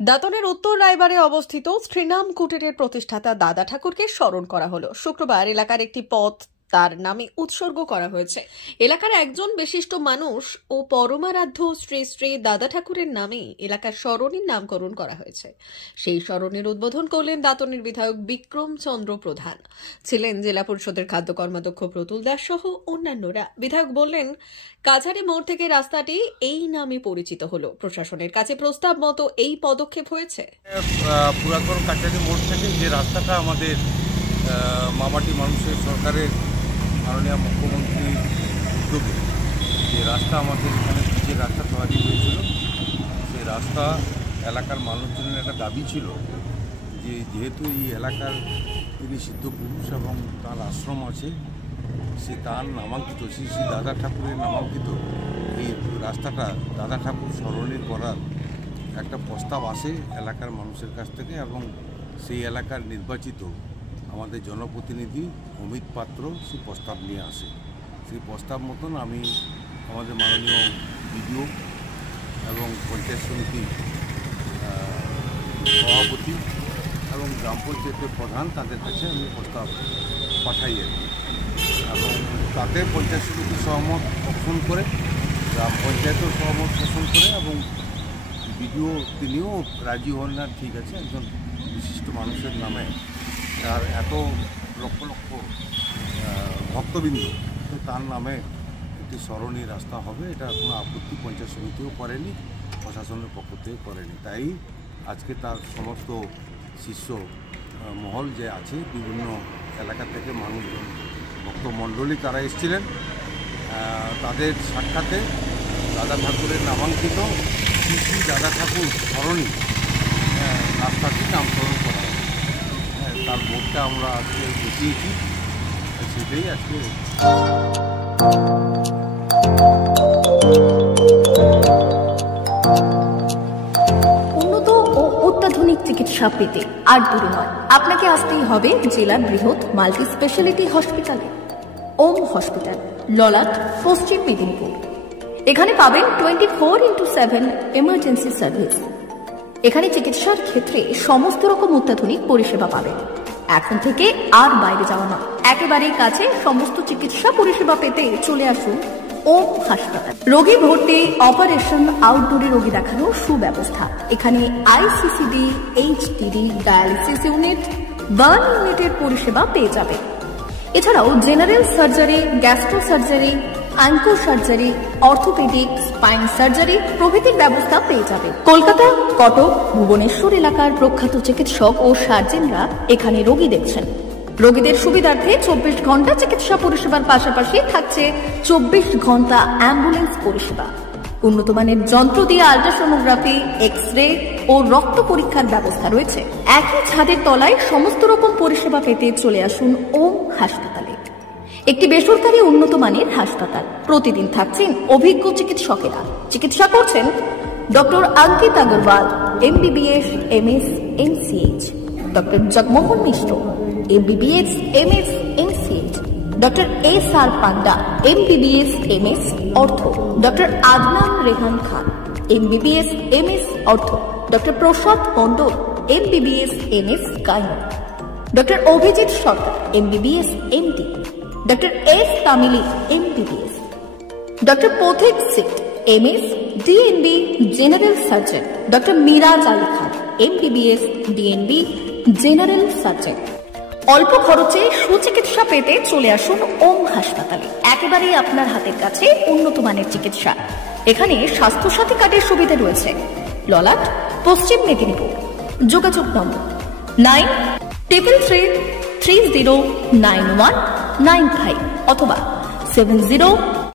দাঁতনের উত্তর রায়বারে অবস্থিত শ্রীনাম কুটিরের প্রতিষ্ঠাতা দাদা ঠাকুরকে স্মরণ করা হলো। শুক্রবার এলাকার একটি পথ তার নামে উৎসর্গ করা হয়েছে। এলাকার একজন বিশিষ্ট মানুষ ও পরমারাধ্য শ্রী শ্রী দাদা ঠাকুরের নামে এলাকার সরণির নামকরণ করা হয়েছে। সেই সরণির উদ্বোধন করলেন দাঁতনের বিধায়ক বিক্রম চন্দ্র প্রধান, ছিলেন জেলা পরিষদের খাদ্য কর্মাধ্যক্ষ প্রতুল দাস সহ অন্যান্যরা। বিধায়ক বললেন, কাছারি মোড় থেকে রাস্তাটি এই নামে পরিচিত হলো। প্রশাসনের কাছে প্রস্তাব মতো এই পদক্ষেপ হয়েছে। পুরাতন কাছারি মোড় থেকে যে রাস্তাটা আমাদের মামাটি মানুষের সরকারের মাননীয় মুখ্যমন্ত্রীর উদ্যোগে যে রাস্তা আমাদের এখানে যে রাস্তা তৈরি হয়েছিল, সেই রাস্তা এলাকার মানুষজনের একটা দাবি ছিল যে যেহেতু এই এলাকার তিনি সিদ্ধ পুরুষ এবং তার আশ্রম আছে, সে তার নামাঙ্কিত শ্রী শ্রী দাদা ঠাকুরের নামাঙ্কিত এই রাস্তাটা দাদা ঠাকুর স্মরণের করার একটা প্রস্তাব আসে এলাকার মানুষের কাছ থেকে, এবং সেই এলাকার নির্বাচিত আমাদের জনপ্রতিনিধি অমিত পাত্র সেই প্রস্তাব নিয়ে আসে। সেই প্রস্তাব মতন আমি আমাদের মাননীয় বিডিও এবং পঞ্চায়েত সমিতি সভাপতি এবং গ্রাম পঞ্চায়েতের প্রধান তাদের কাছে আমি প্রস্তাব পাঠাই এবং তাতে পঞ্চায়েত সমিতি সহমত পোষণ করে, গ্রাম পঞ্চায়েতও সহমত পোষণ করে এবং বিডিও তিনিও রাজি হন না, ঠিক আছে, একজন বিশিষ্ট মানুষের নামে তার এত লক্ষ লক্ষ ভক্তবৃন্দ, তার নামে একটি স্মরণী রাস্তা হবে, এটা কোনো আপত্তি পঞ্চায়েত সমিতিও করেনি, প্রশাসনের পক্ষ থেকে করেনি। তাই আজকে তার সমস্ত শিষ্য মহল যে আছে বিভিন্ন এলাকা থেকে মানুষজন ভক্তমণ্ডলী তারা এসেছিলেন, তাদের সাক্ষাতে দাদা ঠাকুরের নামাঙ্কিত শ্রী শ্রী দাদা ঠাকুর স্মরণী রাস্তাটি নামকরণ করা হয়। তার বোর্ডটা আমরা আজকে দেখিয়েছি, সেটাই আজকে। উন্নত ও অত্যাধুনিক চিকিৎসা পেতে আর দূরে নয়, আপনাকে আসতেই হবে জেলার বৃহৎ মাল্টি স্পেশালিটি হসপিটালে, ওম হসপিটাল, ললাট, পশ্চিম মেদিনীপুর। এখানে পাবেন 24x7 এমার্জেন্সি সার্ভিস। এখানে চিকিৎসার ক্ষেত্রে সমস্ত রকম অত্যাধুনিক পরিষেবা পাবেন। এখন থেকে আর বাইরে যাওয়া নয়, একেবারেই কাছে সমস্ত চিকিৎসা পরিষেবা পেতে চলে আসুন ওম হাসপাতাল। রোগী ভর্তি, অপারেশন, আউটডোরে রোগী দেখানোর সুব্যবস্থা। এখানে ICCD, HDD, dialysis unit, burn ইউনিটের পরিষেবা পেয়ে যাবে। এছাড়াও general surgery, gastro surgery, onco surgery, orthopaedic, spine surgery প্রভৃতির ব্যবস্থা পেয়ে যাবে। কলকাতা, কটক, ভুবনেশ্বর এলাকার প্রখ্যাত চিকিৎসক ও সার্জেনরা এখানে রোগী দেখছেন। রোগীদের সুবিধার্থে 24 ঘন্টা চিকিৎসা পরিষেবার পাশাপাশি থাকছে 24 ঘন্টা অ্যাম্বুলেন্স পরিষেবা। উন্নত মানের যন্ত্র দিয়ে আল্ট্রাসোনোগ্রাফি, এক্স রে ও রক্ত পরীক্ষার ব্যবস্থা রয়েছে। একই ছাদের তলায় সমস্ত রকম পরিষেবা পেতে চলে আসুন ওম হাসপাতালে। একটি বেসরকারি উন্নত মানের হাসপাতাল। প্রতিদিন থাকছেন অভিজ্ঞ চিকিৎসকেরা। চিকিৎসা করছেন doctor Ankit Agarwal, MBBS, MS, MCH, doctor Jagmohan Mishra, MBBS, MS, MCH, doctor SR Panda, MBBS, MS, ortho, doctor Adnan Rehan Khan, MBBS, MS, ortho, doctor Prasad Mondal, MBBS, MS, gynae, doctor Abhijit Sarkar, MBBS, MD, doctor S Tamili, MBBS, doctor Pathik Sit, MS, DNB, general surgeon, doctor Miraj Ali Khan, MBBS, DNB, general surgeon. অল্প খরচে সুচিকিৎসা পেতে চলে আসুন ওম হাসপাতালে। একেবারেই আপনার হাতের কাছে উন্নত মানের চিকিৎসা। এখানে স্বাস্থ্যসাথী কার্ডের সুবিধা রয়েছে। ললাট, পশ্চিম মেদিনীপুর। যোগাযোগ নম্বর 9333309195 অথবা 70